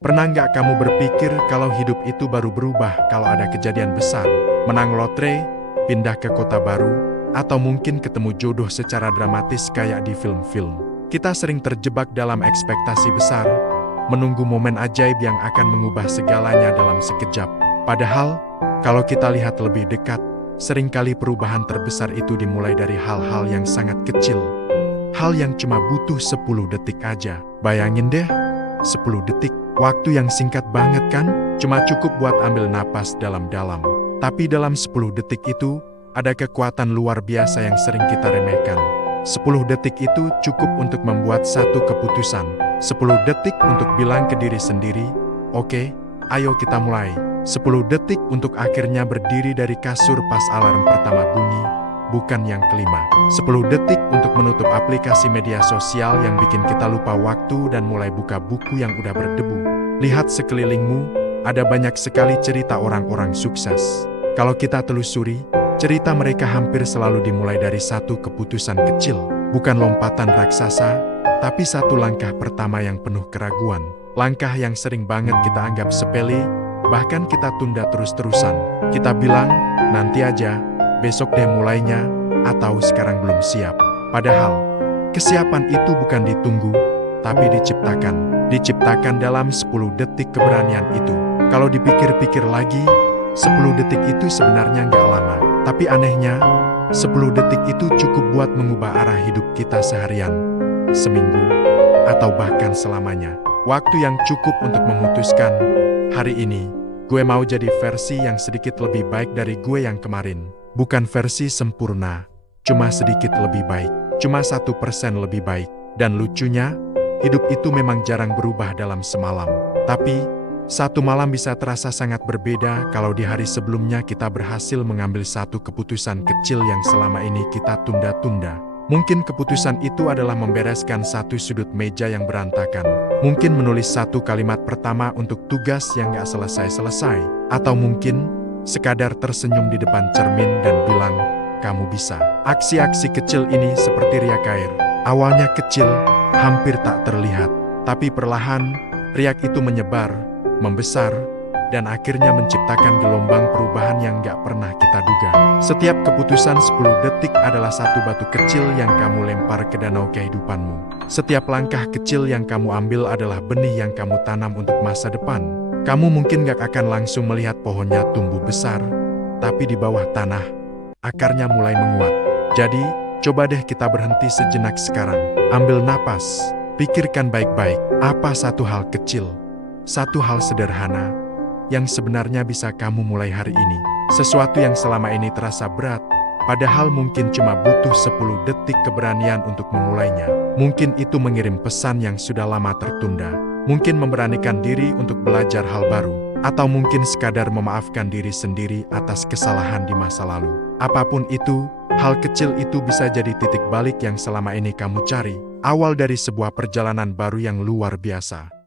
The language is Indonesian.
Pernah nggak kamu berpikir kalau hidup itu baru berubah kalau ada kejadian besar, menang lotre, pindah ke kota baru, atau mungkin ketemu jodoh secara dramatis kayak di film-film? Kita sering terjebak dalam ekspektasi besar, menunggu momen ajaib yang akan mengubah segalanya dalam sekejap. Padahal, kalau kita lihat lebih dekat, seringkali perubahan terbesar itu dimulai dari hal-hal yang sangat kecil. Hal yang cuma butuh 10 detik aja. Bayangin deh, 10 detik. Waktu yang singkat banget kan? Cuma cukup buat ambil napas dalam-dalam. Tapi dalam 10 detik itu, ada kekuatan luar biasa yang sering kita remehkan. 10 detik itu cukup untuk membuat satu keputusan. 10 detik untuk bilang ke diri sendiri, oke, ayo kita mulai. 10 detik untuk akhirnya berdiri dari kasur pas alarm pertama bunyi, bukan yang kelima. 10 detik untuk menutup aplikasi media sosial yang bikin kita lupa waktu dan mulai buka buku yang udah berdebu. Lihat sekelilingmu, ada banyak sekali cerita orang-orang sukses. Kalau kita telusuri, cerita mereka hampir selalu dimulai dari satu keputusan kecil. Bukan lompatan raksasa, tapi satu langkah pertama yang penuh keraguan. Langkah yang sering banget kita anggap sepele, bahkan kita tunda terus-terusan. Kita bilang, nanti aja, besok deh mulainya, atau sekarang belum siap. Padahal, kesiapan itu bukan ditunggu, tapi diciptakan. Diciptakan dalam 10 detik keberanian itu. Kalau dipikir-pikir lagi, 10 detik itu sebenarnya nggak lama. Tapi anehnya, 10 detik itu cukup buat mengubah arah hidup kita seharian, seminggu, atau bahkan selamanya. Waktu yang cukup untuk memutuskan, hari ini, gue mau jadi versi yang sedikit lebih baik dari gue yang kemarin. Bukan versi sempurna, cuma sedikit lebih baik. Cuma 1% lebih baik. Dan lucunya, hidup itu memang jarang berubah dalam semalam. Tapi, satu malam bisa terasa sangat berbeda kalau di hari sebelumnya kita berhasil mengambil satu keputusan kecil yang selama ini kita tunda-tunda. Mungkin keputusan itu adalah membereskan satu sudut meja yang berantakan. Mungkin menulis satu kalimat pertama untuk tugas yang gak selesai-selesai. Atau mungkin, sekadar tersenyum di depan cermin dan bilang, kamu bisa. Aksi-aksi kecil ini seperti riak air. Awalnya kecil, hampir tak terlihat. Tapi perlahan, riak itu menyebar, membesar, dan akhirnya menciptakan gelombang perubahan yang gak pernah kita duga. Setiap keputusan 10 detik adalah satu batu kecil yang kamu lempar ke danau kehidupanmu. Setiap langkah kecil yang kamu ambil adalah benih yang kamu tanam untuk masa depan. Kamu mungkin gak akan langsung melihat pohonnya tumbuh besar, tapi di bawah tanah, akarnya mulai menguat. Jadi, coba deh kita berhenti sejenak sekarang. Ambil napas, pikirkan baik-baik, apa satu hal kecil, satu hal sederhana, yang sebenarnya bisa kamu mulai hari ini. Sesuatu yang selama ini terasa berat, padahal mungkin cuma butuh 10 detik keberanian untuk memulainya. Mungkin itu mengirim pesan yang sudah lama tertunda. Mungkin memberanikan diri untuk belajar hal baru. Atau mungkin sekadar memaafkan diri sendiri atas kesalahan di masa lalu. Apapun itu, hal kecil itu bisa jadi titik balik yang selama ini kamu cari. Awal dari sebuah perjalanan baru yang luar biasa.